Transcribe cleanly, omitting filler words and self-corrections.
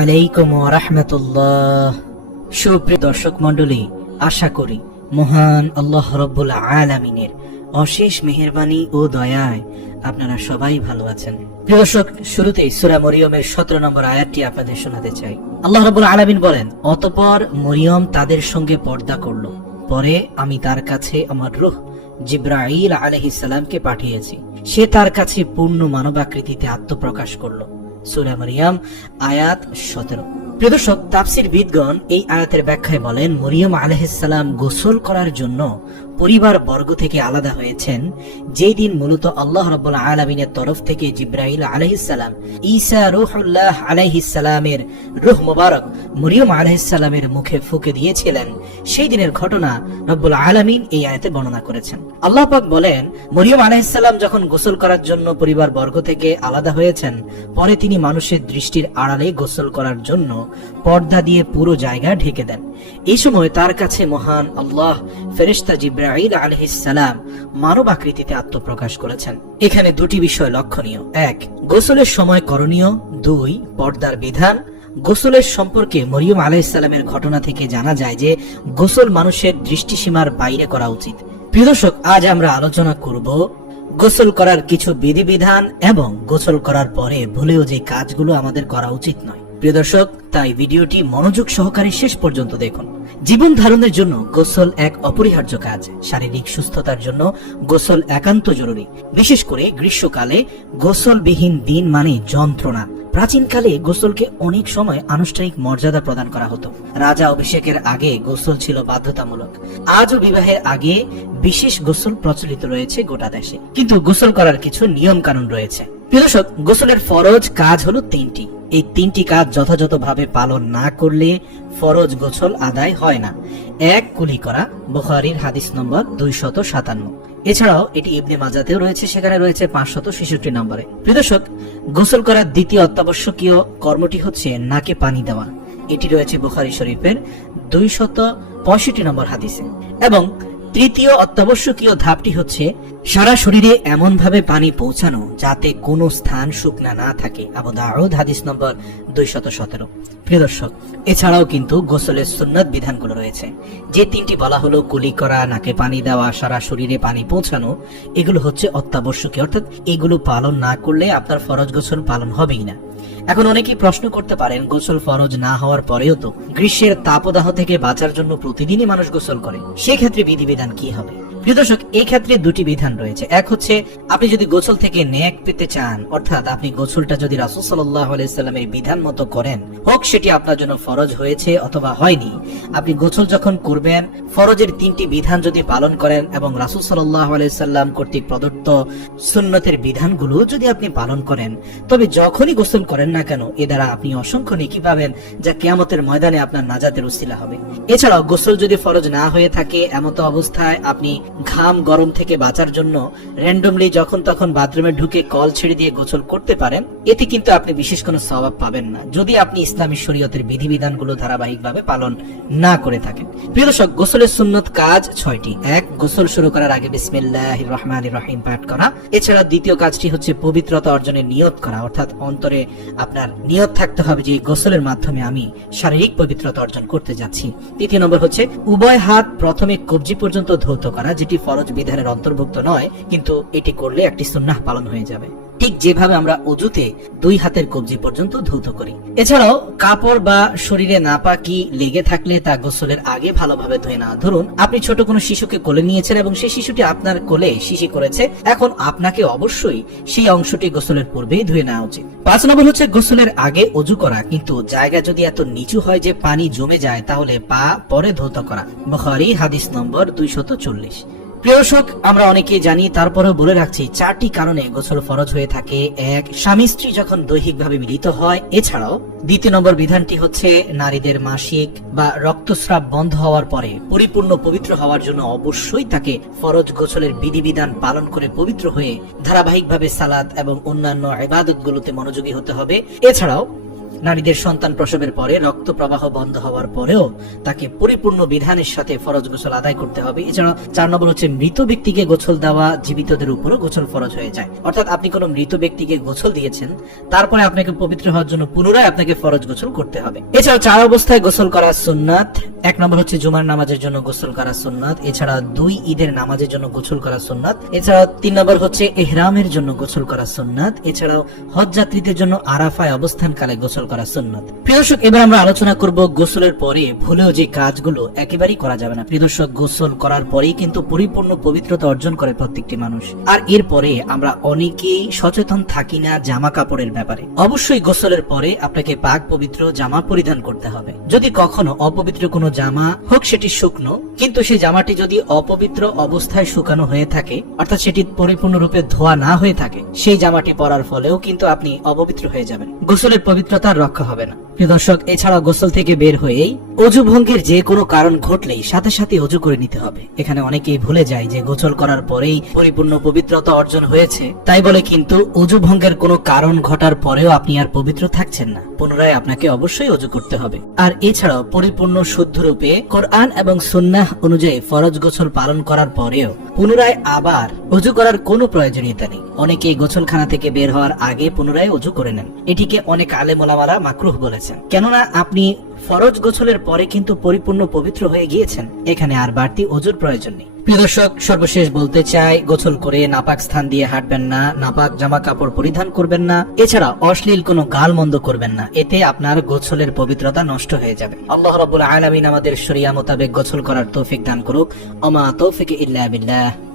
আলাইকুম ওয়া রাহমাতুল্লাহ। সুপ্রিয় দর্শক মণ্ডলী, আশা করি মহান আল্লাহ রাব্বুল আলামিনের অশেষ মেহেরবানি ও দয়ায় আপনারা সবাই ভালো আছেন। প্রিয় দর্শক, শুরুতেই সূরা মরিয়মের 17 নম্বর আয়াতটি আপনাদের শোনাতে চাই। আল্লাহ রাব্বুল আলামিন বলেন, অতঃপর মরিয়ম তাদের সঙ্গে পর্দা করল, পরে আমি তার কাছে আমার রূহ জিবরাইল আলাইহিস সালামকে পাঠিয়েছি। সে তার কাছে পূর্ণ মানবাকৃতিতে আত্মপ্রকাশ করল। সূরা মরিয়ম আয়াত 17। প্রিয় দর্শক, তাফসীরবিদগণ এই আয়াতের ব্যাখ্যায় বলেন, মরিয়ম আলাইহিস সালাম গোসল করার জন্য পরিবার বর্গ থেকে আলাদা হয়েছেন, যেই দিন মূলত আল্লাহ রাব্বুল আলামিনের তরফ থেকে জিবরাইল আলাইহিস সালাম ঈসা রূহুল্লাহ আলাইহিস সালামের রূহ মুবারক মরিয়ম আলাইহিস সালামের মুখে ফুঁকে দিয়েছিলেন। সেই দিনের ঘটনা রব্বুল আলামিন এই আয়াতে বর্ণনা করেছেন। আল্লাহ পাক বলেন, মরিয়ম আলাইহিস সালাম যখন গোসল করার জন্য পরিবার বর্গ থেকে আলাদা হয়েছেন, পরে তিনি মানুষের দৃষ্টির আড়ালে গোসল করার জন্য পর্দা দিয়ে পুরো জায়গা ঢেকে দেন। এই সময় তার কাছে মহান আল্লাহ ফেরেশতা জিবরাইল আলাইহিস সালাম মানব আকৃতিতে আত্মপ্রকাশ করেছেন। এখানে দুটি বিষয় লক্ষণীয়: এক, গোসলের সময় করণীয়; দুই, পর্দার বিধান। গোসলের সম্পর্কে মরিয়ম আলাইহিস সালামের ঘটনা থেকে জানা যায় যে গোসল মানুষের দৃষ্টিসীমার বাইরে করা উচিত। প্রিয় দর্শক, আজ আমরা আলোচনা করব গোসল করার কিছু বিধিবিধান এবং গোসল করার পরে ভুলেও যে কাজগুলো আমাদের করা উচিত নয়। প্রিয় দর্শক, তাই ভিডিওটি মনোযোগ সহকারে শেষ পর্যন্ত দেখুন। জীবন ধারণের জন্য গোসল এক অপরিহার্য কাজ। শারীরিক সুস্থতার জন্য গোসল একান্ত জরুরি। বিশেষ করে গ্রীষ্মকালে গোসলবিহীন দিন মানে যন্ত্রণা। প্রাচীনকালে গোসলকে অনেক সময় আনুষ্ঠানিক মর্যাদা প্রদান করা হতো। রাজা অভিষেকের আগে গোসল ছিল বাধ্যতামূলক। আজও বিবাহের আগে বিশেষ গোসল প্রচলিত রয়েছে গোটা দেশে, কিন্তু গোসল করার কিছু নিয়ম কানুন রয়েছে। প্রিয় দর্শক, গোসলের ফরজ কাজ হলো তিনটি। এই তিনটি কাজ যথাযথভাবে পালন না করলে ফরজ গোসল আদায় হয় না। এক, কুলি করা, বুখারীর হাদিস নম্বর 257। এছাড়াও এটি ইবনে মাজাতেও রয়েছে, সেখানে রয়েছে 566 নম্বরে। প্রিয় দর্শক, গোসল করার দ্বিতীয় অত্যাবশ্যকীয় কর্মটি হচ্ছে নাকে পানি দেওয়া। এটি রয়েছে বুখারী শরীফের 265 নম্বর হাদিসে। এবং তৃতীয় অত্যাবশ্যকীয় ধাপটি হচ্ছে সারা শরীরে এমন ভাবে পানি পৌঁছানো যাতে কোনো স্থান শুকনা না থাকে। আবু দাউদ হাদিস নম্বর 217। প্রিয় দর্শক, এছাড়াও কিন্তু গোসলের সুন্নাত বিধানগুলো রয়েছে। যে তিনটি বলা হলো, কুলি করা, নাকে পানি দেওয়া, সারা শরীরে পানি পৌঁছানো, এগুলো হচ্ছে অত্যাবশ্যকীয়, অর্থাৎ এগুলো পালন না করলে আপনার ফরজ গোসল পালন হবেই না। এখন অনেকেই প্রশ্ন করতে পারেন, গোসল ফরজ না হওয়ার পরেও তো গ্রীষ্মের তাপদাহ থেকে বাঁচার জন্য প্রতিদিনই মানুষ গোসল করে, সেক্ষেত্রে বিধিবিধান কি হবে? প্রিয় দর্শক, এই ক্ষেত্রে দুটি বিধান রয়েছে। এক হচ্ছে, আপনি যদি গোসল থেকে নেক পেতে চান, অর্থাৎ আপনি গোসলটা যদি রাসূল সাল্লাল্লাহু আলাইহি সাল্লামের বিধান মতো করেন, হোক সেটি আপনার জন্য ফরজ হয়েছে অথবা হয়নি, আপনি গোসল যখন করবেন ফরজের তিনটি বিধান যদি পালন করেন এবং রাসূল সাল্লাল্লাহু আলাইহি সাল্লাম কর্তৃক প্রদত্ত সুন্নতের বিধানগুলো যদি আপনি পালন করেন, তবে যখনই গোসল করেন না কেন এ দ্বারা আপনি অসংখ্য নেকি পাবেন, যা কিয়ামতের ময়দানে আপনার নাজাতের উসিলা হবে। এছাড়াও গোসল যদি ফরজ না হয়ে থাকে, এমত অবস্থায় আপনি ঘাম গরম থেকে বাঁচার জন্য র্যান্ডমলি যখন তখন বাথরুমে ঢুকে কল ছেড়ে দিয়ে গোসল করতে পারেন, এতে কিন্তু আপনি বিশেষ কোনো সওয়াব পাবেন না, যদি আপনি ইসলামী শরীয়তের বিধিবিধানগুলো ধারাবাহিকভাবে পালন না করে থাকেন। প্রিয় দর্শক, গোসলের সুন্নত কাজ 6টি। এক, গোসল শুরু করার আগে বিসমিল্লাহির রহমানির রহিম পাঠ করা। এছাড়া দ্বিতীয় কাজটি হচ্ছে পবিত্রতা অর্জনের নিয়ত করা, অর্থাৎ অন্তরে আপনার নিয়ত থাকতে হবে যে গোসলের মাধ্যমে আমি শারীরিক পবিত্রতা অর্জন করতে যাচ্ছি। তৃতীয় নম্বর হচ্ছে উভয় হাত প্রথমে কবজি পর্যন্ত ধৌত করা, যেটি ফরজ বিধানের অন্তর্ভুক্ত নয়, কিন্তু এটি করলে একটি সুন্নাহ পালন হয়ে যাবে, ঠিক যেভাবে আমরা ওযুতে 2 হাতের কবজি পর্যন্ত ধৌত করি। এছাড়াও কাপড় বা শরীরে নাপাকি লেগে থাকলে তা গোসলের আগে ভালোভাবে ধুয়ে নেওয়া। ধরুন আপনি ছোট কোনো শিশুকে কোলে নিয়েছেন এবং সেই শিশুটি আপনার কোলে শিশি করেছে, এখন আপনাকে অবশ্যই সেই অংশটি গোসলের পূর্বেই ধুয়ে নেওয়া উচিত। 5 নম্বর হচ্ছে গোসলের আগে ওযু করা, কিন্তু জায়গা যদি এত নিচু হয় যে পানি জমে যায়, তাহলে পা পরে ধৌত করা। বুখারী হাদিস নম্বর 240। প্রিয় দর্শক, আমরা অনেকেই জানি, তারপরেও বলে রাখছি, 4টি কারণে গোসল ফরজ হয়ে থাকে। এক, স্বামী স্ত্রী যখন দৈহিকভাবে মিলিত হয়। এছাড়াও দ্বিতীয় নম্বর বিধানটি হচ্ছে নারীদের মাসিক বা রক্তস্রাব বন্ধ হওয়ার পরে পরিপূর্ণ পবিত্র হওয়ার জন্য অবশ্যই তাকে ফরজ গোসলের বিধিবিধান পালন করে পবিত্র হয়ে ধারাবাহিকভাবে সালাত এবং অন্যান্য ইবাদতগুলোতে মনোযোগী হতে হবে। এছাড়াও নারীদের সন্তান প্রসবের পরে রক্ত প্রবাহ বন্ধ হওয়ার পরেও তাকে পরিপূর্ণ বিধানের সাথে ফরজ গোসল আদায় করতে হবে। এছাড়া 4 নম্বর হচ্ছে মৃত ব্যক্তিকে গোসল দেওয়া জীবিতদের উপরও গোসল ফরজ হয়ে যায়। অর্থাৎ আপনি কোনো মৃত ব্যক্তিকে গোসল দিয়েছেন, তারপরে আপনাকে পবিত্র হওয়ার জন্য পুনরায় আপনাকে ফরজ গোসল করতে হবে। এছাড়া 4 অবস্থায় গোসল করা সুন্নাত। 1 নম্বর হচ্ছে জুমার নামাজের জন্য গোসল করা সুন্নাত। এছাড়া 2 ঈদের নামাজের জন্য গোসল করা সুন্নাত। এছাড়া 3 নম্বর হচ্ছে ইহরামের জন্য গোসল করা সুন্নাত। এছাড়াও হজ যাত্রীদের জন্য আরাফায় অবস্থানকালে গোসল করা সুন্নাত। প্রিয় দর্শক, এবার আমরা আলোচনা করব গোসলের পরে ভুলেও যে কাজগুলো একেবারেই করা যাবে না। প্রিয় দর্শক, গোসল করার পরেই কিন্তু পরিপূর্ণ পবিত্রতা অর্জন করে প্রত্যেকটি মানুষ। আর এরপরে আমরা অনেকেই সচেতন থাকি না জামা কাপড়ের ব্যাপারে। অবশ্যই গোসলের পরে আপনাকে পাক পবিত্র জামা পরিধান করতে হবে। যদি কখনো অপবিত্র কোনো জামা হোক, সেটি শুকনো, কিন্তু সেই জামাটি যদি অপবিত্র অবস্থায় শুকানো হয়ে থাকে, অর্থাৎ সেটি পরিপূর্ণরূপে ধোয়া না হয়ে থাকে, সেই জামাটি পরার ফলেও কিন্তু আপনি অপবিত্র হয়ে যাবেন, গোসলের পবিত্রতার রক্ষা হবে না। প্রিয় দর্শক, এছাড়া গোসল থেকে বের হয়েই অজু ভঙ্গের যে কোনো কারণ ঘটলেই সাথে সাথে অজু করে নিতে হবে। এখানে অনেকেই ভুলে যায় যে গোসল করার পরেই পরিপূর্ণ পবিত্রতা অর্জন হয়েছে, তাই বলে কিন্তু অজু ভঙ্গের কোনো কারণ ঘটার পরেও আপনি আর পবিত্র থাকছেন না, পুনরায় আপনাকে অবশ্যই অজু করতে হবে। আর এছাড়াও পরিপূর্ণ শুদ্ধরূপে কোরআন এবং সুন্নাহ অনুযায়ী ফরজ গোসল পালন করার পরেও পুনরায় আবার অজু করার কোনো প্রয়োজনীয়তা নেই। অনেকেই গোসলখানা থেকে বের হওয়ার আগে পুনরায় অজু করে নেন। এটিকে অনেক আলেম ওলামারা মাকরুহ বলেছেন, কেননা আপনি ফরজ গোসলের পরে কিন্তু পরিপূর্ণ পবিত্র হয়ে গিয়েছেন, এখানে আর বাড়তি অজুর প্রয়োজন নেই। প্রিয় দর্শক, সর্বশেষ বলতে চাই, গোসল করে নাপাক স্থান দিয়ে হাঁটবেন না, নাপাক জামা কাপড় পরিধান করবেন না, এছাড়া অশ্লীল কোনো গাল মন্দ করবেন না। এতে আপনার গোসলের পবিত্রতা নষ্ট হয়ে যাবে। আল্লাহ রাব্বুল আলামিন আমাদের শরিয়া মোতাবেক গোসল করার তৌফিক দান করুক। ওমা তৌফিক ইল্লা বিল্লাহ।